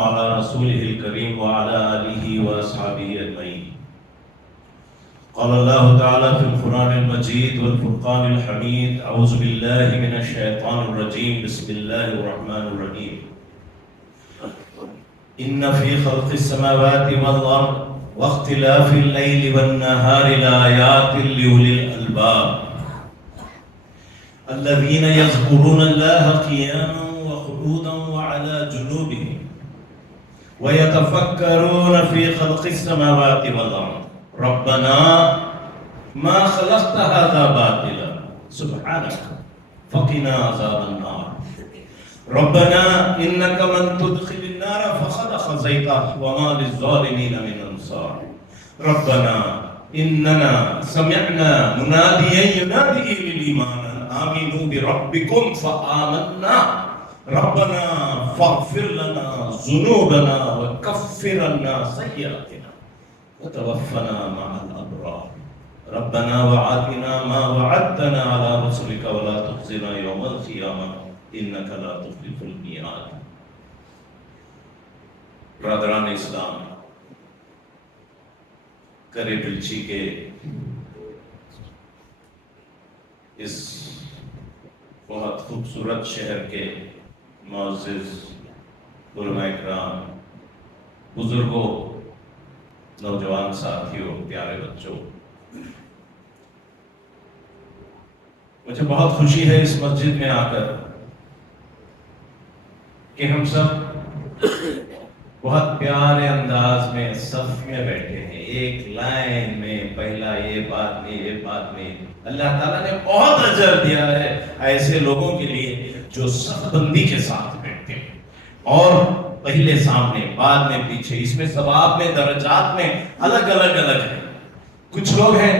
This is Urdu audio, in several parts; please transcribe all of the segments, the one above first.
على رسوله الكريم وعلى آله وأصحابه أجمعين. قال الله تعالى في القرآن المجيد والفرقان الحميد: أعوذ بالله من الشيطان الرجيم، بسم الله الرحمن الرحيم. إن في خلق السماوات والأرض واختلاف الليل والنهار لآيات لأولي الألباب الذين يذكرون الله قياما وقعودا وعلى جنوبهم ويتفكرون في خلق السماوات والأرض ربنا ما خلقت هذا باطلا سبحانك فقنا عذاب النار ربنا إنك من تدخل النار فقد خزيته وما للظالمين من أنصار ربنا إننا سمعنا مناديا ينادي للإيمان آمنوا بربكم فآمنا ربنا فاغفر لنا ذنوبنا وكفر عنا سيئاتنا وتوفنا مع الأبرار ربنا وآتنا ما وعدتنا على رسلك ولا تخزنا يوم القيامة إنك لا تخلف الميعاد. برادران اسلام، کرے بلچی کے اس بہت خوبصورت شہر کے معزز علماء اکرام، بزرگوں، نوجوان ساتھیوں، پیارے بچوں، مجھے بہت خوشی ہے اس مسجد میں آ کر کہ ہم سب بہت پیارے انداز میں صف میں بیٹھے ہیں، ایک لائن میں، پہلا یہ بعد میں یہ بعد میں. اللہ تعالیٰ نے بہت اجر دیا ہے ایسے لوگوں کے لیے جو صف بندی کے ساتھ بیٹھتے ہیں، اور پہلے سامنے، بعد میں پیچھے. اس میں ثواب میں، درجات میں الگ الگ ہیں. کچھ لوگ ہیں،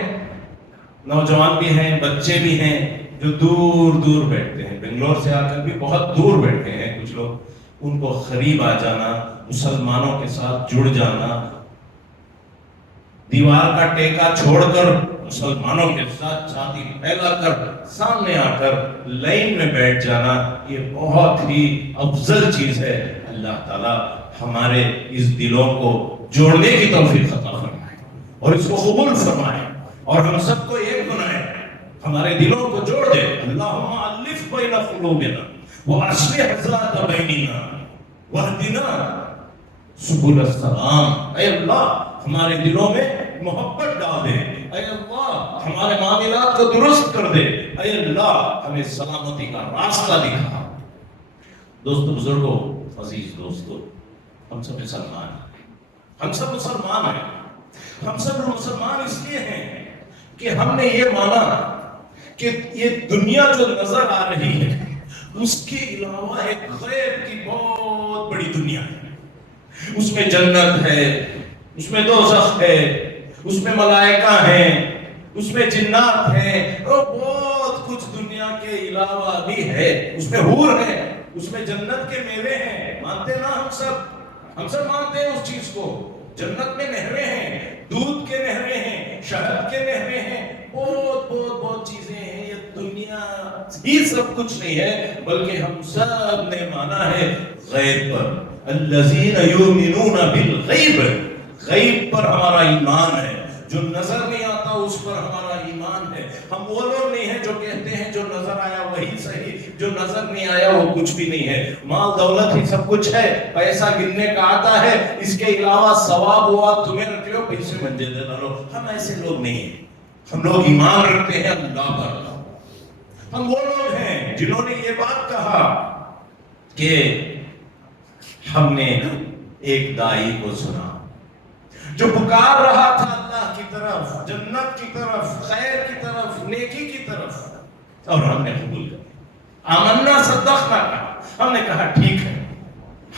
نوجوان بھی ہیں، بچے بھی ہیں، جو دور دور بیٹھتے ہیں، بنگلور سے آ کر بھی بہت دور بیٹھتے ہیں. کچھ لوگ، ان کو قریب آ جانا، مسلمانوں کے ساتھ جڑ جانا، دیوار کا ٹیکا چھوڑ کر مسلمانوں کے ساتھ چھاتی پھیلا کر سامنے آ کر لائن میں بیٹھ جانا، یہ بہت ہی افضل چیز ہے. اللہ تعالیٰ ہمارے اس دلوں کو جوڑنے کی توفیق عطا فرمائے اور اس کو قبول فرمائے اور ہم سب کو ایک بنائے، ہمارے دلوں کو جوڑ دے. اللہم الف بین قلوبنا واصلح ذات بیننا واہدنا سبل السلام. اے اللہ ہمارے دلوں میں محبت ڈال دے. اے اللہ ہمارے معاملات کو درست کر دے. اے اللہ ہمیں سلامتی کا راستہ دکھا. دوستو، بزرگوں، عزیز دوستو، ہم سب مسلمان ہیں. ہم سب مسلمان ہیں. ہم سب مسلمان اس لیے ہیں کہ ہم نے یہ مانا کہ یہ دنیا جو نظر آ رہی ہے اس کے علاوہ ایک غیب کی بہت بڑی دنیا ہے. اس میں جنت ہے، اس میں دوزخ ہے، اس میں ملائکہ ہیں، اس میں جنات ہیں، اور بہت کچھ دنیا کے علاوہ بھی ہے. اس میں حور ہے، اس میں جنت کے میوے ہیں. مانتے نا ہم سب مانتے ہیں اس چیز کو. جنت میں نہریں ہیں، دودھ کے نہریں ہیں، شہد کے نہریں ہیں، بہت چیزیں ہیں. یہ دنیا ہی سب کچھ نہیں ہے، بلکہ ہم سب نے مانا ہے غیب پر. الذین یؤمنون بالغیب، غیب پر ہمارا ایمان ہے. جو نظر نہیں آتا اس پر ہمارا ایمان ہے. ہم وہ لوگ نہیں ہیں جو کہتے ہیں جو نظر آیا وہی صحیح، جو نظر نہیں آیا وہ کچھ بھی نہیں ہے. مال دولت ہی سب کچھ ہے، پیسہ گننے کا آتا ہے، اس کے علاوہ ثواب ہوا تمہیں رکھ لو، پیسے منجے دے ڈالو. ہم ایسے لوگ نہیں ہیں. ہم لوگ ایمان رکھتے ہیں اللہ پر. ہم وہ لوگ ہیں جنہوں نے یہ بات کہا کہ ہم نے ایک دائی کو سنا جو پکار رہا تھا اللہ کی طرف، جنت کی طرف، خیر کی طرف، نیکی کی طرف، اور ہم نے قبول کر آمنا صدقنا کہا. ہم نے کہا ٹھیک ہے،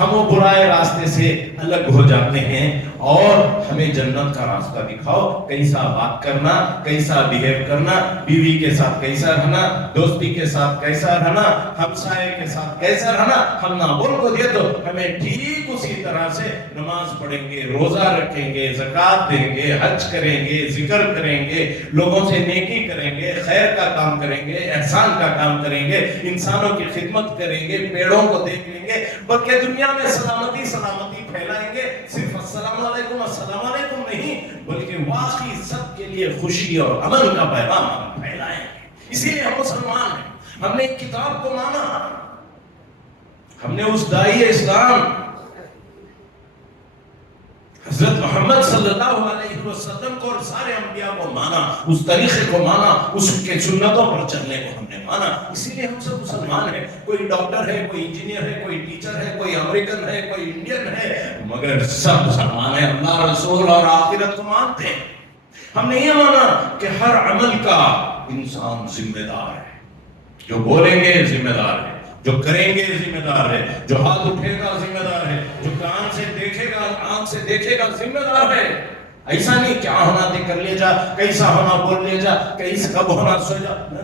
ہم وہ برائے راستے سے الگ ہو جاتے ہیں اور ہمیں جنت کا راستہ دکھاؤ. کیسا بات کرنا، کیسا بیہیو کرنا، بیوی کے ساتھ کیسا رہنا، دوستی کے ساتھ کیسا رہنا، ہمسائے کے ساتھ کیسا رہنا. ہم نہ بول کو دے تو ہمیں ٹھیک اسی طرح سے نماز پڑھیں گے، روزہ رکھیں گے، زکوٰۃ دیں گے، حج کریں گے، ذکر کریں گے، لوگوں سے نیکی کریں گے، خیر کا کام کریں گے، احسان کا کام کریں گے، انسانوں کی خدمت کریں گے، پیڑوں کو دیکھ لیں گے. بلکہ دنیا دنیا میں سلامتی سلامتی پھیلائیں گے، صرف السلام علیکم نہیں، بلکہ واقعی سب کے لیے خوشی اور امن کا پیغام ہم پھیلائیں گے۔ اسی لیے ہم مسلمان ہیں، ہم نے ایک کتاب کو مانا، ہم نے اس داعی اسلام حضرت محمد صلی اللہ علیہ وسلم کو اور سارے انبیاء کو مانا، اس طریقے کو مانا، اس کے سنتوں پر چلنے کو ہم نے مانا۔ اسی لیے ہم سب مسلمان ہیں۔ کوئی ڈاکٹر ہے، کوئی انجینئر ہے، کوئی ٹیچر ہے، کوئی امریکن ہے، کوئی انڈین ہے، مگر سب مسلمان ہیں، اللہ رسول اور آخرت کو مانتے ہیں۔ ہم نے یہ مانا کہ ہر عمل کا انسان ذمہ دار ہے، جو بولیں گے ذمہ دار ہے، جو کریں گے ذمہ دار ہے، جو ہاتھ اٹھے گا ذمہ دار ہے، جو کان سے دیکھے گا، آنکھ سے دیکھے گا ذمہ دار ہے۔ ایسا نہیں کیا ہونا دے کر لے جا، کیسا ہونا بول لے جا، کیسا کب ہونا سو جا، نہ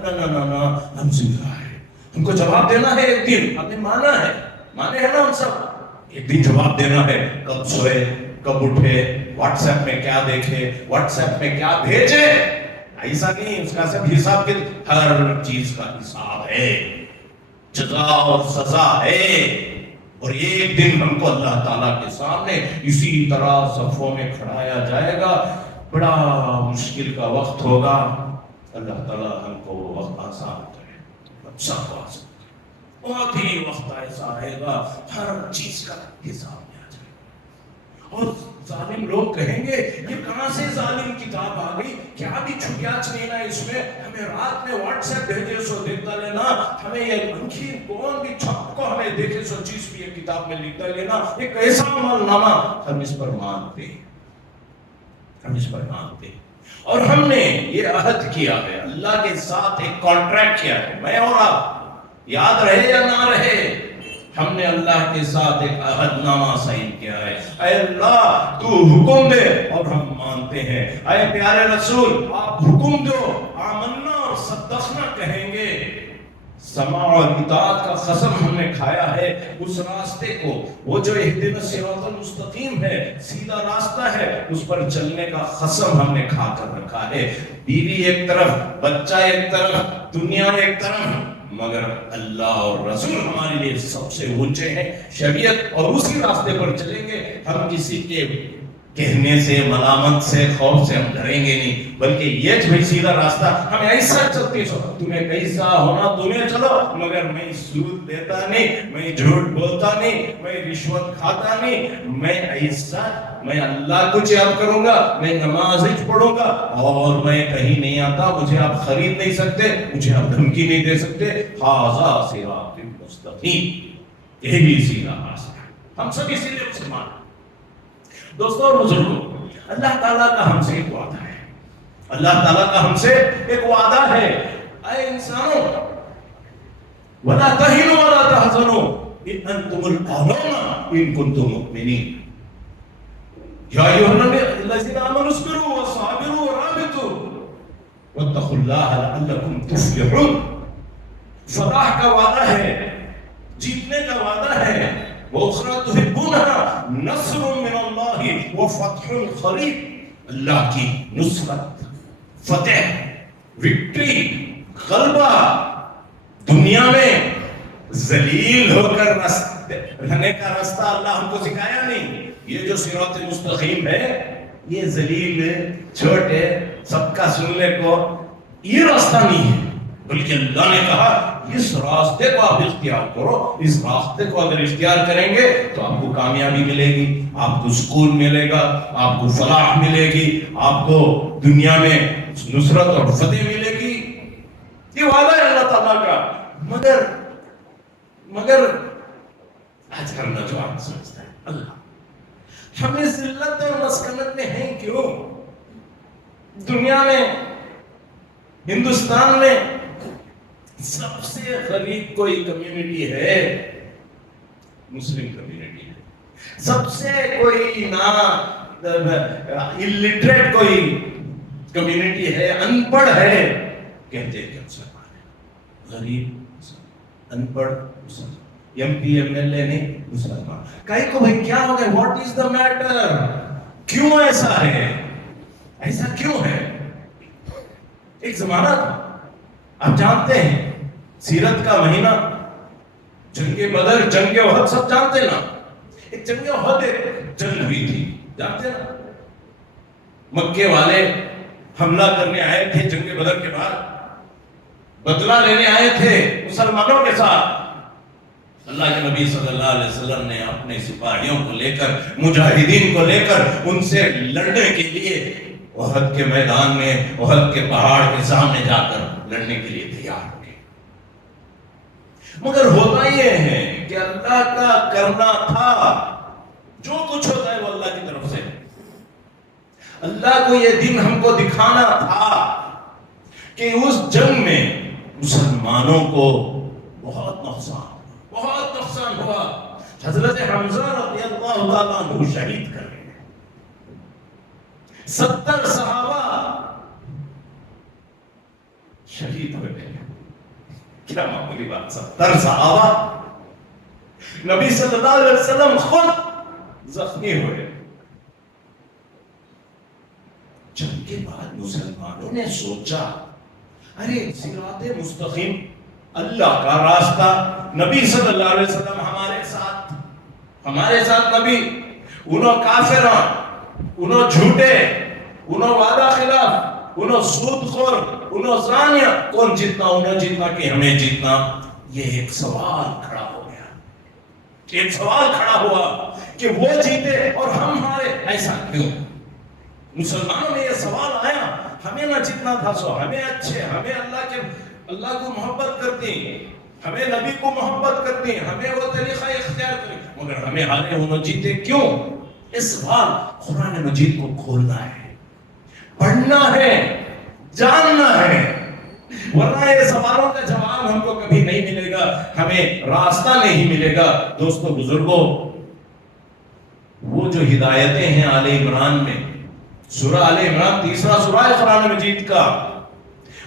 ہم ذمہ دار ہیں، ہم کو جواب دینا ہے ایک دن، ہم نے مانا ہے، مانے ہیں نا ہم سب، ایک دن جواب دینا ہے، کب سوئے، کب اٹھے، واٹس ایپ میں کیا دیکھے، واٹس ایپ میں کیا بھیجے، ایسا نہیں، اس کا سب حساب کے ہر چیز کا حساب ہے، جزا اور سزا ہے، اور ایک دن ہم کو اللہ تعالیٰ کے سامنے اسی طرح صفوں میں کھڑایا جائے گا، بڑا مشکل کا وقت ہوگا، اللہ تعالیٰ ہم کو وہ وقت آسان کرے، ہم سب کو آسان کرے، بہت ہی وقت ایسا آئے گا ہر چیز کا حساب میں آ جائے گا، اور ظالم لوگ کہیں گے یہ کہاں سے ظالم کتاب آ گئی، کیا بھی چھٹیاں لینا اس میں، ہمیں رات میں واٹس ایپ بھیجے سو دیکھتا لینا، ہمیں یہ منکھی کون بھی چھپ کو ہمیں دیکھے سو چیز بھی یہ کتاب میں لکھتا لینا، ایک ایسا عمل نامہ ہم اس پر مانتے ہیں، ہم اس پر مانتے ہیں، اور ہم نے یہ عہد کیا ہے، اللہ کے ساتھ ایک کانٹریکٹ کیا ہے، میں اور آپ، یاد رہے یا نہ رہے، ہم نے اللہ کے ساتھ ایک عہد نامہ سائن کیا ہے، اے اللہ تو حکم دے اور ہم مانتے ہیں، اے پیارے رسول آپ حکم دو، آمنا اور صدقنا کہیں گے، سماع اور اطاعت کا قسم ہم نے کھایا ہے، اس راستے کو، وہ جو اہدنا الصراط المستقیم ہے، سیدھا راستہ ہے، اس پر چلنے کا قسم ہم نے کھا کر رکھا ہے، بیوی ایک طرف، بچہ ایک طرف، دنیا ایک طرف، مگر اللہ اور رسول ہمارے لیے سب سے اونچے ہیں، شریعت، اور اسی راستے پر چلیں گے، ہم کسی کے کہنے سے، ملامت سے، خوف سے ہم ڈریں گے نہیں، بلکہ یہ جو سیدھا راستہ ہمیں ایسا چلتے سو، تمہیں کیسا ہونا تمہیں چلو، مگر میں سود دیتا نہیں، میں جھوٹ بولتا نہیں، میں رشوت کھاتا نہیں، میں ایسا، میں اللہ کو یاد کروں گا، میں نماز پڑھوں گا، اور میں کہیں نہیں آتا، مجھے آپ خرید نہیں سکتے، مجھے آپ دھمکی نہیں دے سکتے، ھذا صراط مستقیم، یہی سیدھا راستہ، ہم سب اسی لیے مسلمان ہیں۔ دوستوں اور بزرگوں، اللہ تعالیٰ کا ہم سے ایک وعدہ ہے، اللہ تعالیٰ کا ہم سے ایک وعدہ ہے، اے انسانوں، وَلَا تَهِنُوا وَلَا تَحْزَنُوا إِنْ أَنْتُمُ الْأَعْلَوْنَ إِنْ كُنْتُم مُؤْمِنِينَ يَا أَيُّهَا الَّذِينَ آمَنُوا اصْبِرُوا وَصَابِرُوا وَرَابِطُوا وَاتَّقُوا اللَّهَ لَعَلَّكُمْ تُفْلِحُونَ، فلاح کا وعدہ ہے، جیتنے کا وعدہ ہے، وَأُخْرَىٰ تُحِبُّونَهَا نَصْرٌ مِّنَ اللَّهِ وَفَتْحٌ قَرِيبٌ، اللہ کی نصرت، فتح، وکٹری، غلبہ، دنیا میں ذلیل ہو کر رہنے کا راستہ اللہ ہم کو سکھایا نہیں، یہ جو صراط مستقیم ہے، یہ ذلیل چھوٹے سب کا سننے کو یہ راستہ نہیں ہے، بلکہ اللہ نے کہا اس راستے کو آپ اختیار کرو، اس راستے کو اگر اختیار کریں گے تو آپ کو کامیابی ملے گی، آپ کو سکون ملے گا، آپ کو فلاح ملے گی، آپ کو دنیا میں نصرت اور فتح ملے گی، یہ وعدہ ہے اللہ تعالیٰ کا، مگر آج کل نوجوان سمجھتا ہے اللہ ہمیں ذلت اور مسکنت میں ہیں کیوں؟ دنیا میں، ہندوستان میں سب سے غریب کوئی کمیونٹی ہے، مسلم کمیونٹی ہے، سب سے کوئی الٹریٹ کوئی کمیونٹی ہے، ان پڑھ ہے، کہتے ہیں کہ مسلمان ہے، غریب ان پڑھ مسلمان، M P M L A نہیں مسلمان، کہیں کو بھائی کیا ہو گیا، واٹ از دا میٹر، کیوں ایسا ہے، ایسا کیوں ہے؟ ایک زمانہ تھا، آپ جانتے ہیں سیرت کا مہینہ، جنگ بدر، جنگ احد سب جانتے نا، ایک جنگ احد ایک جنگ ہوئی تھی، جانتے نا، مکے والے حملہ کرنے آئے تھے جنگ بدر کے بعد، بدلہ لینے آئے تھے مسلمانوں کے ساتھ. اللہ کے نبی صلی اللہ علیہ وسلم نے اپنے سپاہیوں کو لے کر، مجاہدین کو لے کر ان سے لڑنے کے لیے احد کے میدان میں، احد کے پہاڑ کے سامنے جا کر لڑنے کے لیے تیار ہو گئے. مگر ہوتا یہ ہے کہ اللہ کا کرنا تھا، جو کچھ ہوتا ہے وہ اللہ کی طرف سے. اللہ کو یہ دن ہم کو دکھانا تھا کہ اس جنگ میں مسلمانوں کو بہت نقصان ہوا. حضرت حمزہ رضی اللہ تعالیٰ عنہ شہید کر گئے. 70 صحابہ شہید ہوئے. کیا معمولی بات، 70 صحابہ. نبی صلی اللہ علیہ وسلم خود زخمی ہوئے. جنگ کے بعد مسلمانوں نے سوچا، ارے صراط مستقیم اللہ کا راستہ، نبی صلی اللہ علیہ وسلم ہمارے ساتھ نبی، انہوں کافران، انہوں جھوٹے، انہوں وعدہ خلاف، انہوں سود خور، انہوں زانیہ، کون جیتنا؟ انہوں جیتنا کہ ہمیں جیتنا؟ یہ ایک سوال کھڑا ہو گیا، ایک سوال کھڑا ہوا کہ وہ جیتے اور ہم ہارے، ایسا کیوں؟ مسلمانوں میں یہ سوال آیا، ہمیں نہ جیتنا تھا، سو ہمیں اچھے، ہمیں اللہ کو محبت کرتی، ہمیں نبی کو محبت کرتی، ہمیں وہ طریقہ اختیار کریں، مگر ہمیں ہارے انہوں جیتے کیوں؟ اس سوال قرآن مجید کو کھولنا ہے، پڑھنا ہے، جاننا ہے، ورنہ یہ سوالوں کا جواب ہم کو کبھی نہیں ملے گا، ہمیں راستہ نہیں ملے گا. دوستو بزرگوں، وہ جو ہدایتیں ہیں آل عمران میں، سورہ آل عمران تیسرا سورہ ہے قرآن مجید کا،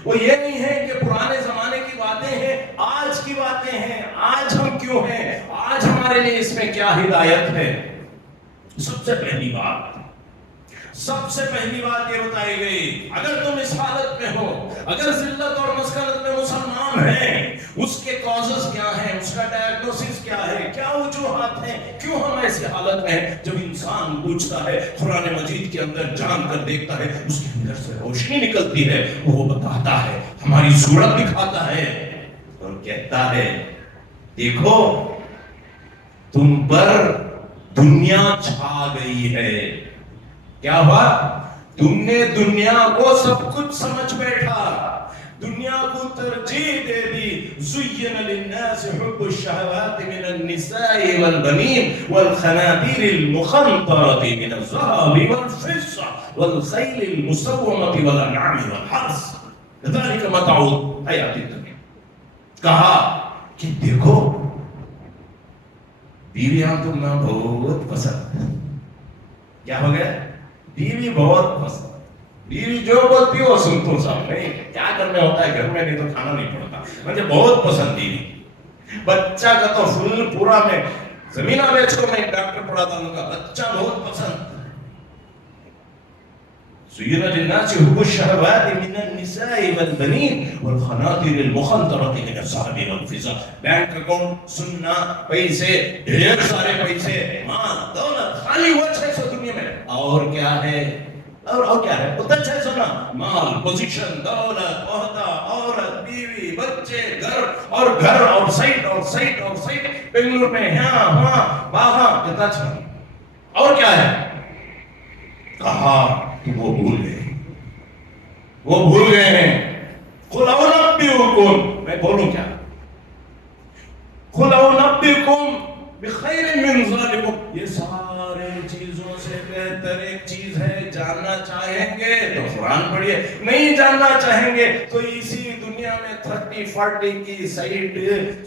وہ یہ نہیں ہے کہ پرانے زمانے کی باتیں ہیں، آج کی باتیں ہیں، آج ہم کیوں ہیں، آج ہمارے لیے اس میں کیا ہدایت ہے. سب سے پہلی بات یہ بتائی گئی، اگر تم اس حالت میں ہو، اگر ذلت اور مسکنت میں مسلمان ہیں، اس کے کازز کیا ہیں، اس کا ڈائگنوسس کیا ہے، کیا وجوہات ہیں، کیوں ہم ایسی حالت میں ہیں. جب انسان پوچھتا ہے، قرآن مجید کے اندر جان کر دیکھتا ہے، اس کے اندر سے روشنی نکلتی ہے، وہ بتاتا ہے، ہماری صورت دکھاتا ہے اور کہتا ہے، دیکھو تم پر دنیا چھا گئی ہے. کیا ہوا؟ تم نے دنیا کو سب کچھ سمجھ بیٹھا، دنیا کو ترجیح دے دی. زین للناس حب الشہوات من النساء والبنین والخنازیر المقنطرۃ من الذہب والفضہ والخیل المسومۃ والانعام والحرث ذلک متاع الحیاۃ الدنیا. کہا کہ دیکھو بیویاں تمہیں بہت پسند. کیا ہو گیا؟ بیوی بہت پسند. بیوی جو بولتی ہو سن تو سب نہیں، کیا کرنا ہوتا ہے گھر میں، نہیں تو کھانا نہیں پڑتا. مجھے بہت پسند بیوی. بچہ کا تو فل پورا میں زمینہ بیچ کو میں ڈاکٹر پڑھاتا ہوں، کا بچہ بہت پسند. زین للناس حب الشہوات من النساء والبنین والقناطر المقنطرۃ من الذہب والفضہ. بینک اکاؤنٹ، سننا، پیسے، ڈھیر سارے پیسے، مال دولت، خالی وہ 600 دنیا میں. اور کیا ہے؟ اور کیا ہے؟ اتنا 600 نا، مال، پوزیشن، دولت، عہدہ، عورت، بیوی، بچے، گھر اور سائٹ. بنگلور میں ہاں باغاں، کتنا اچھا. اور کیا ہے؟ کہا کہ وہ بھول گئے ہیں. قل انبئکم، میں بولوں کیا؟ قل انبئکم بخیر من ذلکم. یہ سارے چیزوں سے بہتر ایک چیز ہے، جاننا چاہیں گے تو قرآن پڑھیے، نہیں جاننا چاہیں گے تو اسی دنیا میں 30-40 کی سائٹ،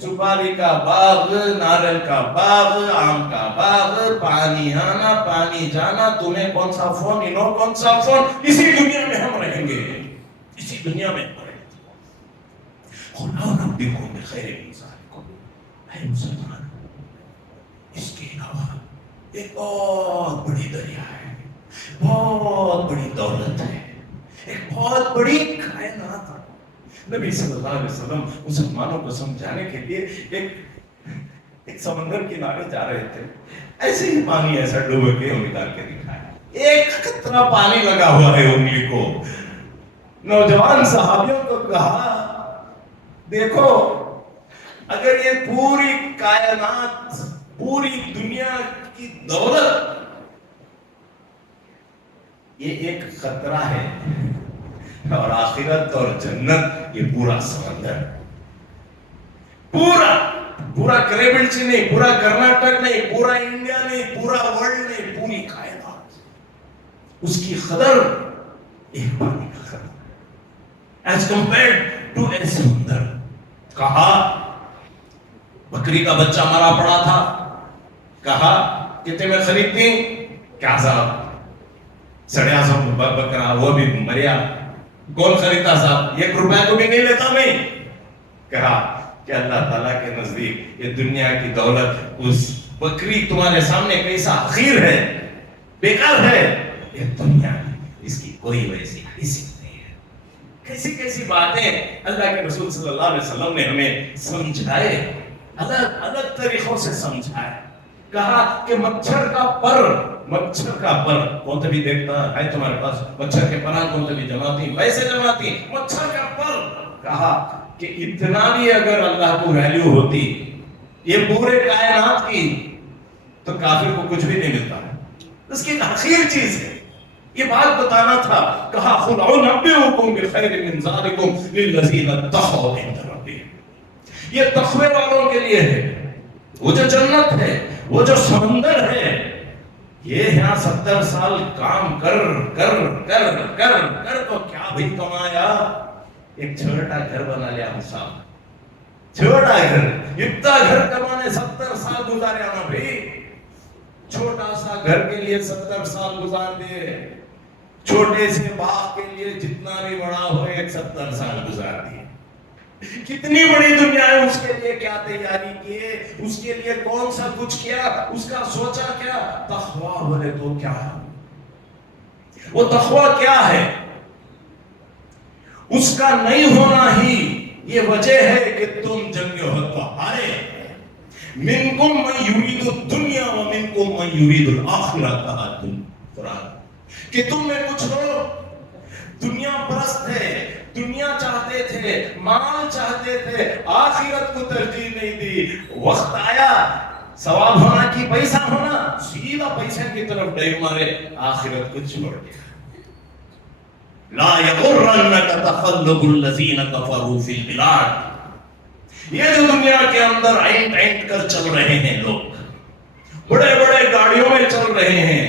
سپاری کا باغ، ناریل کا باغ، آم کا باغ، پانی آنا پانی جانا، تمہیں کون سا فون، انہوں کون سا فون، اسی دنیا میں ہم رہیں گے، اسی دنیا میں ہم رہیں گے. قل انبئکم بخیر من ذلکم. اے مسلمان، اس کے علاوہ ایک بہت بڑی دریا ہے، بہت بڑی دولت ہے، ایک بہت بڑی کائنات ہے. نبی صلی اللہ علیہ وسلم مسلمانوں کو سمجھانے کے لیے ایک ایک سمندر کنارے جا رہے تھے، ایسے ہی پانی ایسا ڈوبے کے نکال کے دکھایا، ایک قطرہ پانی لگا ہوا ہے انگلی کو۔ نوجوان صحابیوں کو کہا دیکھو اگر یہ پوری کائنات، پوری دنیا کی دولت یہ ایک خطرہ ہے، اور آخرت اور جنت یہ پورا سمندر، پورا کریبل سے نہیں، پورا کرناٹک نہیں، پورا انڈیا نہیں، پورا ورلڈ نہیں، پوری کائنات، اس کی قدر ایک پانی کا قدر ایز کمپیئرڈ ٹو اے سمندر۔ کہا بکری کا بچہ مرا پڑا تھا، کہا کتنے میں خریدتی؟ کیا صاحب سڑیا سا بکرا، وہ بھی مریا، کون خریدتا صاحب؟ 1 روپے کو بھی نہیں لیتا میں۔ کہا کہ اللہ تعالیٰ کے نزدیک یہ دنیا کی دولت اس بکری تمہارے سامنے کیسا حقیر ہے، بیکار ہے، یہ دنیا اس کی کوئی ویسی حیثیت نہیں ہے۔ کیسی کیسی باتیں اللہ کے رسول صلی اللہ علیہ وسلم نے ہمیں سمجھائے، الگ الگ طریقوں سے سمجھائے۔ کہا کہ مچھر کا پر کون تبھی دیکھتا ہے تمہارے پاس، مچھر کے پران کون تبھی جماتی، ویسے جماتی، مچھر کا پر۔ کہا کہ اتنا بھی اگر اللہ کو ویلیو ہوتی یہ پورے کائنات کی، تو کافر کو کچھ بھی نہیں ملتا ہے، اس کی حقیر چیز ہے، یہ بات بتانا تھا۔ کہا قُلْ أُنَبِّئُكُم بِخَيْرٍ مِّن ذَلِكُمْ لِلَّذِينَ اتَّقَوْا عِندَ رَبِّهِمْ، یہ تقوی والوں کے لیے ہے، وہ جو جنت ہے، وہ جو سمندر ہے، یہ یہاں 70 سال کام کر تو کیا بھی کمایا؟ ایک چھوٹا گھر بنا لیا صاحب، چھوٹا گھر، اتنا گھر کمانے 70 سال گزارے آنا بھائی، چھوٹا سا گھر کے لیے 70 سال گزار دے، چھوٹے سے باغ کے لیے جتنا بھی بڑا ہو 70 سال گزار دیے۔ کتنی بڑی دنیا ہے، اس کے لیے کیا تیاری کیے، اس کے لیے کون سا کچھ کیا، اس کا سوچا کیا؟ تقویٰ بولے تو کیا ہے، وہ تقویٰ کیا ہے؟ اس کا نہیں ہونا ہی یہ وجہ ہے کہ تم جنگ احد کو ہارے۔ منکم من یرید الدنیا ومنکم من یرید الآخرہ، کہا قرآن کہ تم میں کچھ لوگ دنیا پرست تھے، دنیا چاہتے تھے، مال چاہتے تھے، آخرت کو ترجیح نہیں دی۔ وقت آیا ثواب ہونا کی پیسہ ہونا، سیدھا پیسے کی طرف ڈیو مارے، آخرت کو چھوڑ دیا۔ لا یغرنک تخلق الذین کفروا فی البلاد، یہ جو دنیا کے اندر اینٹ کر چل رہے ہیں لوگ، بڑے بڑے گاڑیوں میں چل رہے ہیں،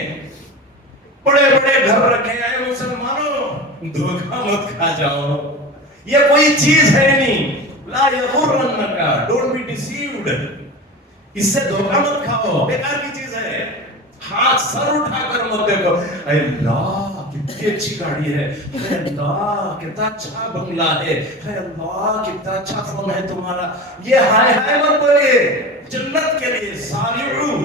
بڑے بڑے گھر رکھے ہیں، مسلمانوں دھوکہ مت کھا جاؤ، یہ کوئی چیز ہے نہیں۔ لا یغرنک، ڈونٹ بی ڈیسیوڈ، اس سے دھوکہ مت کھاؤ، بیکار کی چیز ہے۔ ہاتھ سر اٹھا کر مت دیکھو، اے اللہ کتنی اچھی گاڑی ہے، اے اللہ کتنا اچھا بنگلہ ہے، اے اللہ کتنا اچھا فون ہے تمہارا، یہ ہائے ہائے مت بولے، جنت کے لیے سارعو،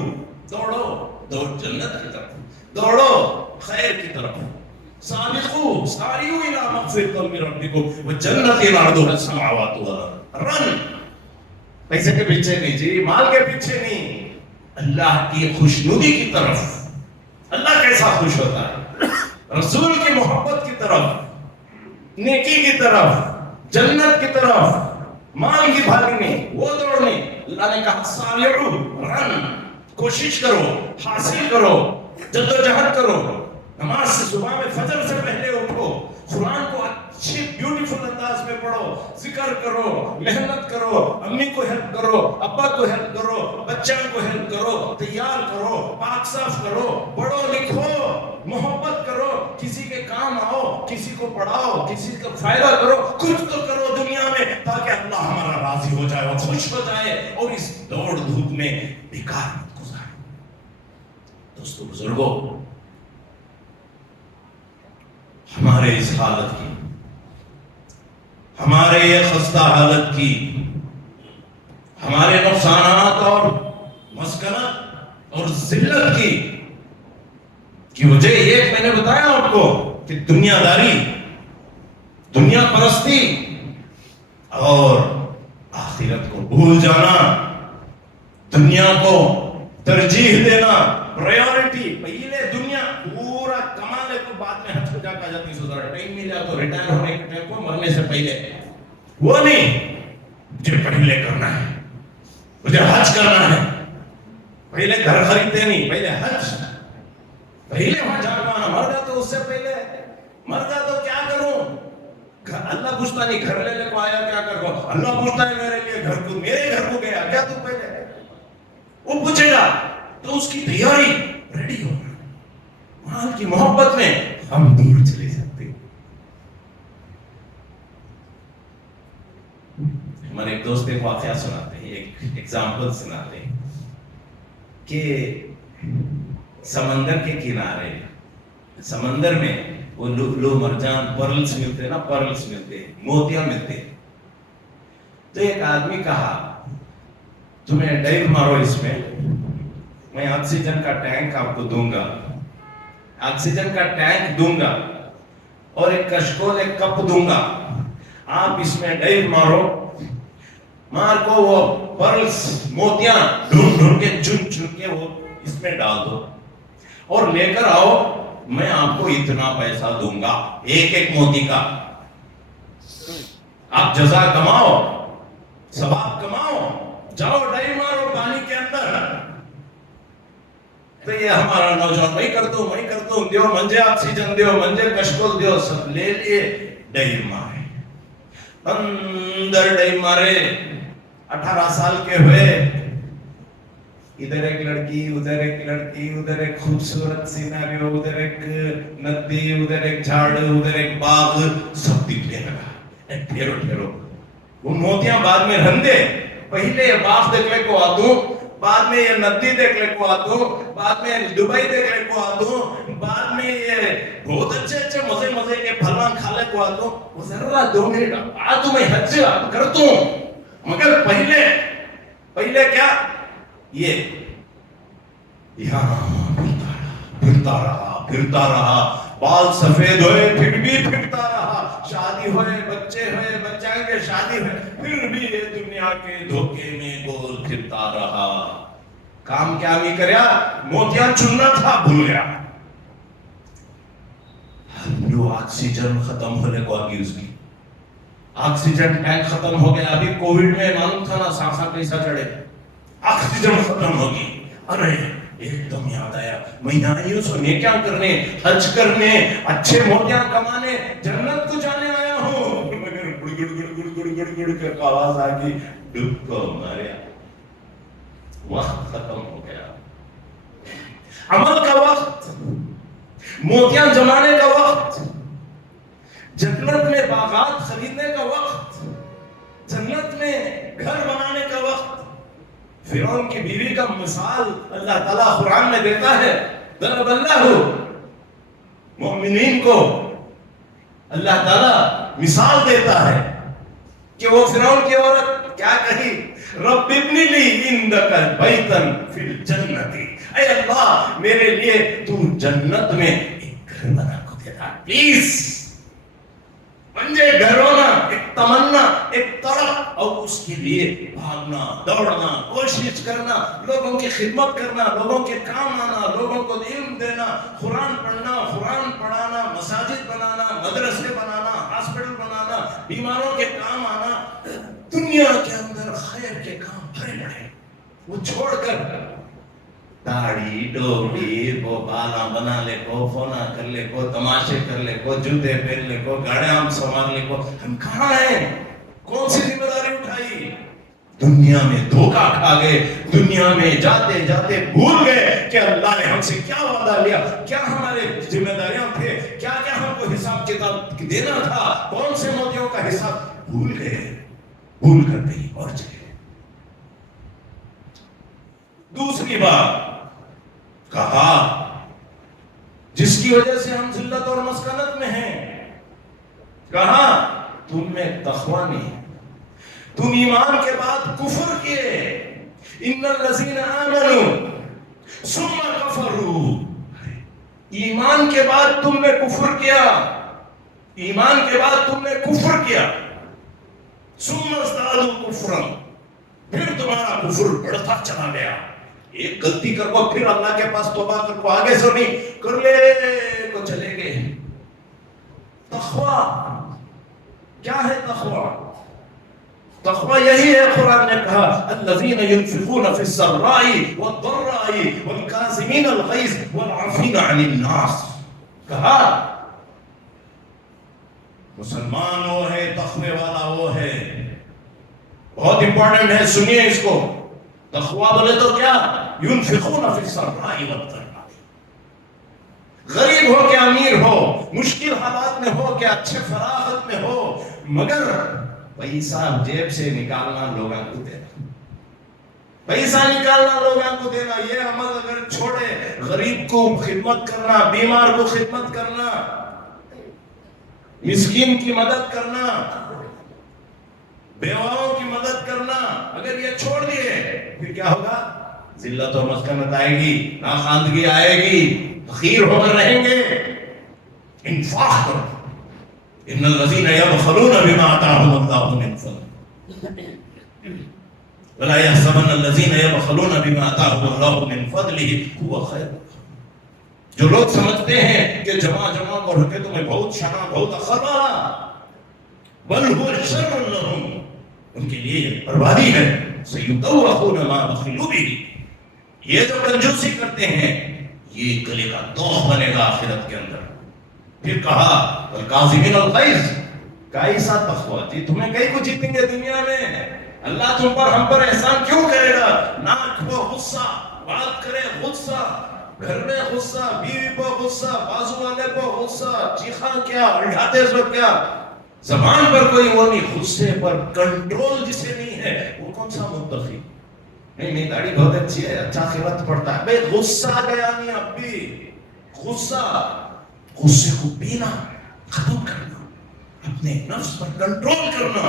دوڑو جنت کی طرف، دوڑو خیر کی طرف، سابقو ساریو الی مغفرۃ من ربکم وجنۃ عرضها السماوات والارض، رن، پیسے کے پیچھے نہیں جی، مال کے پیچھے نہیں، اللہ کی خوشنودی کی طرف۔ اللہ کیسا خوش ہوتا ہے؟ رسول کی محبت کی طرف، نیکی کی طرف، جنت کی طرف، مال کی بھاگنی، وہ دوڑنی۔ اللہ نے کہا سارعو، رن، کوشش کرو، حاصل کرو، جدوجہد کرو، نماز سے صبح میں فجر سے پہلے اٹھو، قرآن کو اچھی بیوٹیفل انداز میں پڑھو، ذکر کرو، محنت کرو، امی کو ہیلپ کرو، ابا کو ہیلپ کرو، بچوں کو ہیلپ کرو، تیار کرو، پاک صاف کرو، پڑھو لکھو، محبت کرو، کسی کے کام آؤ، کسی کو پڑھاؤ، کسی کا فائدہ کرو، کچھ تو کرو دنیا میں تاکہ اللہ ہمارا راضی ہو جائے اور خوش ہو جائے، اور اس دوڑ دھوپ میں بیکار مت گزارے۔ دوستو بزرگوں، ہمارے اس حالت کی، ہمارے یہ خستہ حالت کی، ہمارے نقصانات اور مسکنت اور ذلت کی وجہ یہ میں نے بتایا آپ کو کہ دنیا داری، دنیا پرستی اور آخرت کو بھول جانا، دنیا کو ترجیح دینا، پرائیورٹی پہلے دنیا پورا کما لے تو بعد میں حج کو جا کے جاتی سو ٹائم ملا تو ریٹائر ہونے کے ٹائم کو مرنے سے پہلے، وہ نہیں، مجھے پہلے کرنا ہے، مجھے حج کرنا ہے، پہلے گھر خریدتے نہیں، پہلے حج، پہلے وہاں جا کے آنا، مر گیا تو اس سے پہلے، مر گیا تو کیا کروں؟ اللہ پوچھتا نہیں گھر لے لے کو آیا کیا کر گو، اللہ پوچھتا ہے میرے لیے گھر کو، میرے گھر کو گیا کیا تو پہلے، وہ پوچھے گا تو اس کی تیاری ریڈی ہونا، مال کی محبت میں ہم دور چلے جاتے ہیں۔ ہمارے ایک دوست ایک واقعہ سناتے ہیں، ایک ایگزامپل سناتے ہیں کہ سمندر کے کنارے، سمندر میں وہ لو مرجان پرلز ملتے ہیں نا، پرلز ملتے ہیں، موتیاں ملتے ہیں، تو ایک آدمی کہا تمہیں ڈائیو مارو اس میں آکسیجن کا ٹینک آپ کو دوں گا، آکسیجن کا ٹینک دوں گا اور ایک کشکول ایک کپ دوں گا، آپ اس میں ڈائیو مارو، مار کو وہ پرلز موتیاں ڈھونڈ ڈھونڈ کے چن چن کے وہ اس میں ڈال دو اور لے کر آؤ، میں آپ کو اتنا پیسہ دوں گا ایک ایک موتی کا، آپ جزا کماؤ، ثواب کماؤ، جاؤ ڈائیو مارو پانی کے اندر۔ تو یہ ہمارا نوجوان میں کرتا ہوں دیو منجے آکسیجن دیو منجے کشکول دیو، سب لے لیے ڈائیو مارے، اندر ڈائیو مارے، 18 سال کے ہوئے، ادھر ایک لڑکی ادھر ایک لڑکی، ادھر ایک خوبصورت سیناریو، ادھر ایک ندی، ادھر ایک جھاڑ، ادھر ایک باغ، سب دکھنے لگا، ٹھہرو، وہ موتیاں بعد میں رندے، پہلے یہ باغ دیکھنے کو آتوں، بعد میں یہ ندی دیکھنے کو آتوں، بعد میں دبئی دیکھنے کو آتوں، بعد میں یہ بہت اچھے مزے کے پھلان کھانے کو آتوں، وہ ذرا 2 منٹ آتوں میں حج کرتا ہوں، مگر پہلے کیا یہ یہاں پھرتا رہا، بال سفید ہوئے پھر بھی پھرتا رہا، شادی ہوئے بچے ہوئے بچائیں گے شادی ہوئے پھر بھی یہ دنیا کے دھوکے میں گول پھرتا رہا، کام کیا بھی کریا، موتیاں چننا تھا بھول گیا، جو آکسیجن ختم ہونے کو آگی، اس کی آکسیجن ٹینک ختم ہو گیا، ابھی کووڈ میں معلوم تھا نا سانسا کیسا چڑھے، آکسیجن ختم ہوگی، ارے ایک دم یاد آیا میں یہاں ہی ہوں، نیکیاں کرنے، حج کرنے، اچھے موتیاں کمانے، جنت کو جانے آیا ہوں، مگر گڑ کر آواز آگئی، ڈب کو ماریا، وقت ختم ہو گیا، عمل کا وقت، موتیاں جمانے کا وقت، جنت میں باغات خریدنے کا وقت، جنت میں گھر بنانے کا وقت۔ فرعون کی بیوی کا مثال اللہ تعالیٰ قرآن میں دیتا ہے، ضرب اللہ مومنین کو اللہ تعالیٰ مثال دیتا ہے کہ وہ فرعون کی عورت کیا کہی، رب ابن لی عندک بیتا فی الجنت، اے اللہ میرے لیے تو جنت میں ایک گھر بنا کو دیتا، پلیز منجے گھر ہونا، ایک تمنا، ایک طرف، اور اس کے لیے بھاگنا، دوڑنا، کوشش کرنا، لوگوں کی خدمت کرنا، لوگوں کے کام آنا، لوگوں کو علم دینا، قرآن پڑھنا، قرآن پڑھانا، مساجد بنانا، مدرسے بنانا، ہاسپٹل بنانا، بیماروں کے کام آنا، دنیا کے اندر خیر کے کام بھرے پڑے، وہ چھوڑ کر داڑھی ٹوپی کو بالا بنا لے کو، فونا کر لے کو، تماشے کر لے کو، جوتے پہن لے کو، گاڑیاں سنوار لے کو، ہم کہاں ہیں؟ کون سی ذمہ داری اٹھائی؟ دنیا میں دھوکہ کھا گئے، دنیا میں جاتے جاتے بھول گئے کہ اللہ نے ہم سے کیا وعدہ لیا، کیا ہمارے ذمہ داریاں تھے، کیا کیا ہم کو حساب کتاب دینا تھا، کون سے موتیوں کا حساب، بھول گئے، بھول کر کہیں اور چلے۔ دوسری بات کہا جس کی وجہ سے ہم ذلت اور مسکنت میں ہیں، کہا تم میں تقوی نہیں، تم ایمان کے بعد کفر کیے، ان الذین آمنوا ثم کفروا، ایمان کے بعد تم نے کفر کیا، ایمان کے بعد تم نے کفر کیا، ثم ازدادوا کفرا، پھر تمہارا کفر بڑھتا چلا گیا. ایک غلطی کر کو پھر اللہ کے پاس توبہ کر کو آگے سے نہیں کر لے کو چلے گئے. تقویٰ کیا ہے؟ تقویٰ یہی ہے. قرآن نے کہا الذین ينفقون فی السراء والضراء والکاظمین الغیظ والعافین عن الناس. کہا مسلمان وہ ہے، تقوی والا وہ ہے. بہت امپورٹنٹ ہے، سنیے اس کو. تقویٰ بولے تو کیا؟ ينفقون فی السراء والضراء. غریب ہو کہ امیر ہو، مشکل حالات میں ہو کہ اچھے فراغت میں ہو، مگر پیسہ جیب سے نکالنا لوگوں کو دینا، پیسہ نکالنا لوگوں کو دینا. یہ عمل اگر چھوڑے، غریب کو خدمت کرنا، بیمار کو خدمت کرنا، مسکین کی مدد کرنا، بیواؤں کی مدد کرنا، اگر یہ چھوڑ دیے پھر کیا ہوگا؟ ذلت و مسکنت آئے گی، ناخواندگی آئے گی، فقیر ہو کر رہیں گے. انفاق کرو. ان الذین یبخلون بما آتاهم اللہ من فضلہ ولا یحسبن الذین یبخلون بما آتاهم اللہ من فضلہ هو خیر. جو لوگ سمجھتے ہیں کہ جمع کر کے تمہیں بہت شان بہت اخبار، بل هو شر لهم، ان کے لیے بربادی ہے. سیطوقون ما بخلوا به، یہ جو کنجوسی کرتے ہیں یہ گلے کا دوغ بنے گا آخرت کے اندر. پھر کہا والکاظمین الغیظ. کیسا تقویٰ تھی؟ تمہیں کہیں کو جیتیں گے دنیا میں؟ اللہ تم پر ہم پر احسان کیوں کرے گا؟ ناک پہ غصہ، بات کرے غصہ، گھر میں غصہ، بیوی پہ غصہ، بازو والے پہ غصہ، چیخاں کیا، الٹھاتے سو کیا. زبان پر کوئی وہ نہیں، غصے پر کنٹرول جسے نہیں ہے وہ کون سا متقی؟ نہیں میری داڑھی بہت اچھی ہے، اچھا خیرت پڑتا ہے. بھائی غصہ گیا نہیں اب بھی. غصے کو پینا، ختم کرنا، اپنے نفس پر کنٹرول کرنا،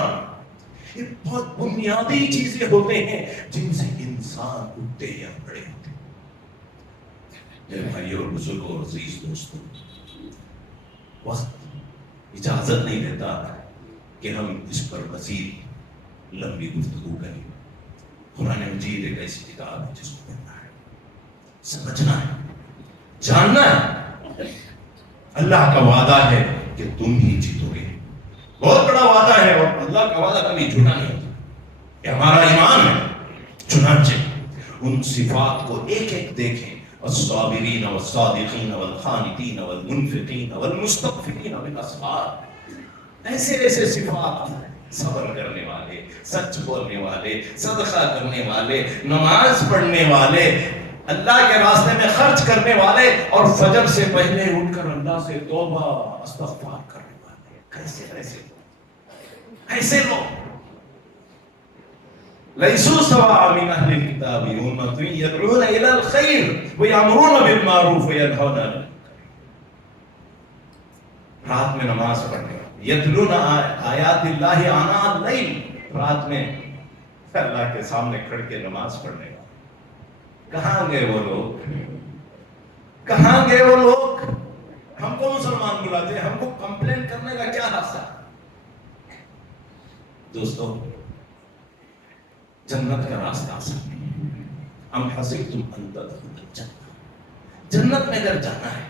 یہ بہت بنیادی چیزیں ہوتے ہیں جن سے انسان اٹھتے یا بڑے ہوتے. میرے بھائی اور بزرگوں اور عزیز دوستوں، وقت اجازت نہیں دیتا کہ ہم اس پر مزید لمبی گفتگو کریں. قرآن مجید ایک ایسی کتاب ہے جس کو پڑھنا ہے، سمجھنا ہے، جاننا ہے. اللہ کا وعدہ ہے کہ تم ہی جیتو گے. بہت بڑا وعدہ ہے، اور اللہ کا وعدہ کبھی جھوٹا نہیں ہوتا. یہ ہمارا ایمان ہے. چنانچہ ان صفات کو ایک ایک دیکھیں. الصابرین والصادقین والقانتین والمنفقین والمستغفرین بالاسحار. ایسے ایسے صفات، صبر کرنے والے، سچ بولنے والے، صدقہ کرنے والے، نماز پڑھنے والے، اللہ کے راستے میں خرچ کرنے والے، اور فجر سے پہلے اٹھ کر اللہ سے توبہ استغفار کرنے والے. ایسے لوگ لیسوا سواء من اہل الکتاب امة یدعون الی الخیر ویأمرون بالمعروف وینہون عن المنکر. رات میں نماز پڑھنے، یتلون آیات اللہ آناء اللیل، رات میں اللہ کے سامنے کھڑ کے نماز پڑھنے والے. کہاں گئے وہ لوگ؟ کہاں گئے وہ لوگ؟ ہم کو مسلمان بلاتے ہیں، ہم کو کمپلین کرنے کا کیا حق ہے؟ دوستو، جنت کا راستہ آسان ہے. ام حسبتم ان تدخلوا الجنہ، جنت میں اگر جانا ہے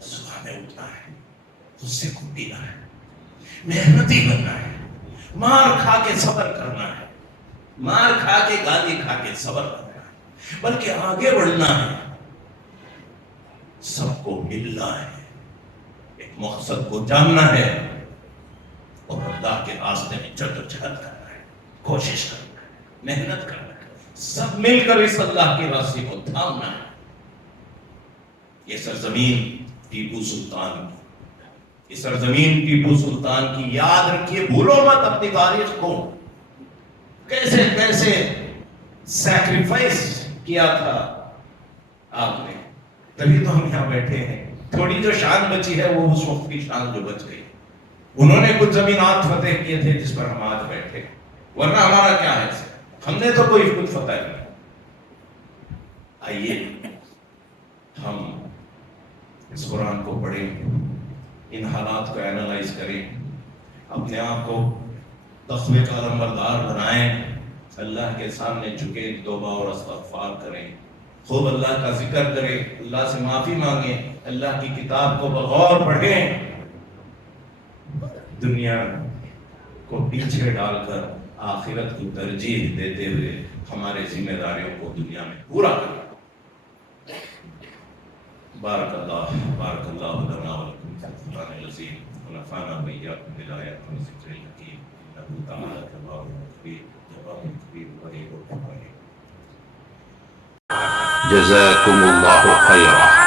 صبح میں اٹھنا ہے، غصے کو پینا ہے، محنتی بننا ہے، مار کھا کے صبر کرنا ہے، مار کھا کے گالی کھا کے صبر کرنا ہے، بلکہ آگے بڑھنا ہے، سب کو ملنا ہے، ایک مقصد کو جاننا ہے، اور اللہ کے راستے میں جدوجہد کرنا ہے، کوشش کرنا ہے، محنت کرنا ہے، سب مل کر اس اللہ کی راستے کو تھامنا ہے. یہ سرزمین ٹیپو سلطان کی، یہ سرزمین ٹیپو سلطان کی، یاد رکھیے، بھولو مت اپنی تاریخ کو. کیسے کیسے سیکریفائس کیا تھا آپ نے، تبھی تو ہم یہاں بیٹھے ہیں. تھوڑی جو شان بچی ہے وہ اس وقت کی شان جو بچ گئی. انہوں نے کچھ زمینات فتح کیے تھے جس پر ہم آج بیٹھے، ورنہ ہمارا کیا ہے؟ ہم نے تو کوئی کچھ فتح نہیں. آئیے ہم اس قرآن کو پڑھیں، ان حالات کو اینالائز کریں، اپنے آپ کو تقوی کا علمبردار بنائیں، اللہ کے سامنے جھکے توبہ اور استغفار کریں، خوب اللہ کا ذکر کریں، اللہ سے معافی مانگیں، اللہ کی کتاب کو بغور پڑھیں، دنیا کو پیچھے ڈال کر آخرت کو ترجیح دیتے ہوئے ہمارے ذمہ داریوں کو دنیا میں پورا کریں۔ بارک اللہ لنا ولکم فی القرآن العظیم ونفعنا وإياكم بالآیات والذکر الحکیم انہ تعالی جواد کریم قریب۔ جزاكم الله خيرا.